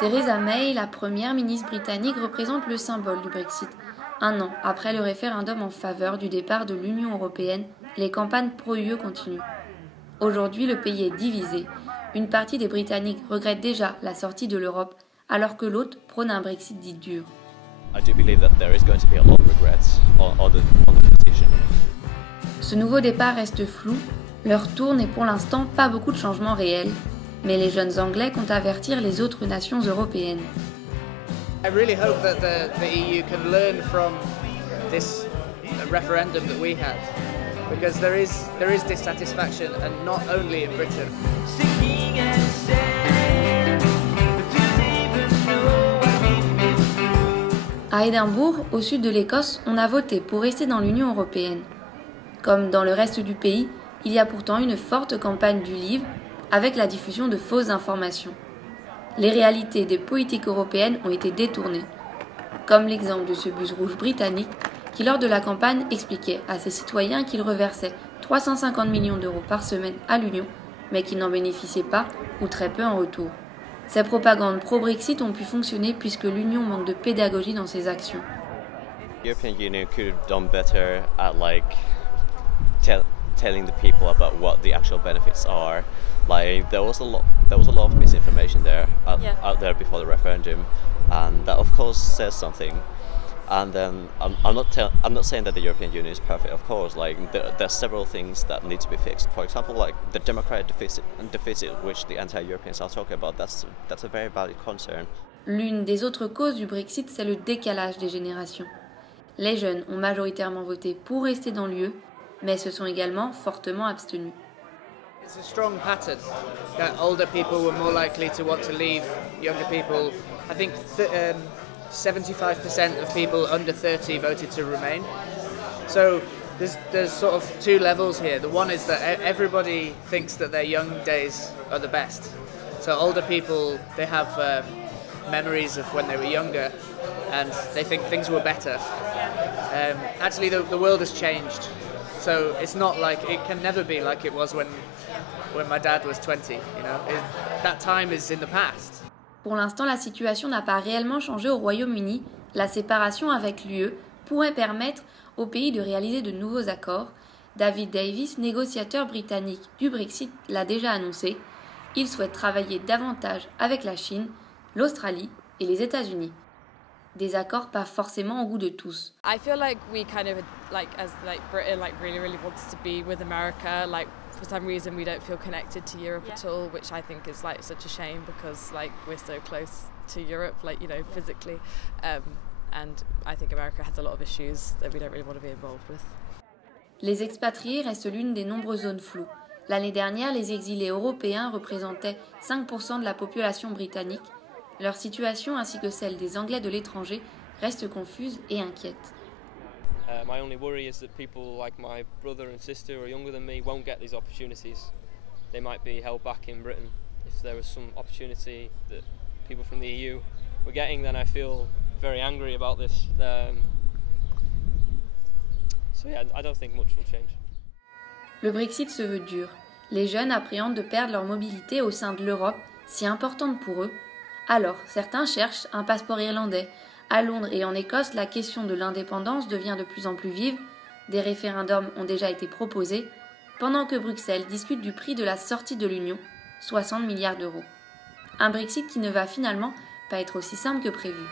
Theresa May, la première ministre britannique, représente le symbole du Brexit. Un an après le référendum en faveur du départ de l'Union européenne, les campagnes pro-UE continuent. Aujourd'hui, le pays est divisé. Une partie des Britanniques regrette déjà la sortie de l'Europe, alors que l'autre prône un Brexit dit dur. Ce nouveau départ reste flou. Leur tour n'est pour l'instant pas beaucoup de changements réels. Mais les jeunes Anglais comptent avertir les autres nations européennes. I really hope that the EU can learn from this referendum that we had, because there is dissatisfaction, and not only in Britain. À Édimbourg, au sud de l'Écosse, on a voté pour rester dans l'Union européenne. Comme dans le reste du pays, il y a pourtant une forte campagne du Leave avec la diffusion de fausses informations. Les réalités des politiques européennes ont été détournées, comme l'exemple de ce bus rouge britannique qui, lors de la campagne, expliquait à ses citoyens qu'il reversait 350 millions d'euros par semaine à l'Union, mais qu'il n'en bénéficiait pas ou très peu en retour. Ces propagandes pro-Brexit ont pu fonctionner puisque l'Union manque de pédagogie dans ses actions. European Union could have done better at telling the people about what the actual benefits are. Like there was a lot of misinformation out there before the referendum, and that of course says something. And then I'm not saying that the European Union is perfect. Of course, like there's several things that need to be fixed. For example, like the democratic deficit which the anti-Europeans are talking about. That's a very valid concern. L'une des autres causes du Brexit, c'est le décalage des générations. Les jeunes ont majoritairement voté pour rester dans l'UE, mais se sont également fortement abstenus. It's a strong pattern that older people were more likely to want to leave younger people. I think 75% of people under 30 voted to remain. So there's sort of two levels here. The one is that everybody thinks that their young days are the best. So older people, they have memories of when they were younger, and they think things were better. Actually, the world has changed. So it's not like, it can never be like it was when my dad was 20, you know. That time is in the past. Pour l'instant, la situation n'a pas réellement changé au Royaume-Uni. La séparation avec l'UE pourrait permettre au pays de réaliser de nouveaux accords. David Davis, négociateur britannique du Brexit, l'a déjà annoncé. Il souhaite travailler davantage avec la Chine, l'Australie et les États-Unis. Des accords pas forcément au goût de tous. I feel like we kind of as Britain really wants to be with America. For some reason we don't feel connected to Europe at all, which I think is such a shame because we're so close to Europe, physically. And I think America has a lot of issues that we don't really want to be involved with. Les expatriés restent l'une des nombreuses zones floues. L'année dernière, les exilés européens représentaient 5% de la population britannique. Leur situation ainsi que celle des Anglais de l'étranger reste confuse et inquiète. My only worry is that people like my brother and sister who are younger than me won't get these opportunities. They might be held back in Britain. If there was some opportunity that people from the EU were getting, then I feel very angry about this. So yeah, I don't think much will change. Le Brexit se veut dur. Les jeunes appréhendent de perdre leur mobilité au sein de l'Europe, si importante pour eux. Alors, certains cherchent un passeport irlandais. À Londres et en Écosse, la question de l'indépendance devient de plus en plus vive. Des référendums ont déjà été proposés, pendant que Bruxelles discute du prix de la sortie de l'Union, 60 milliards d'euros. Un Brexit qui ne va finalement pas être aussi simple que prévu.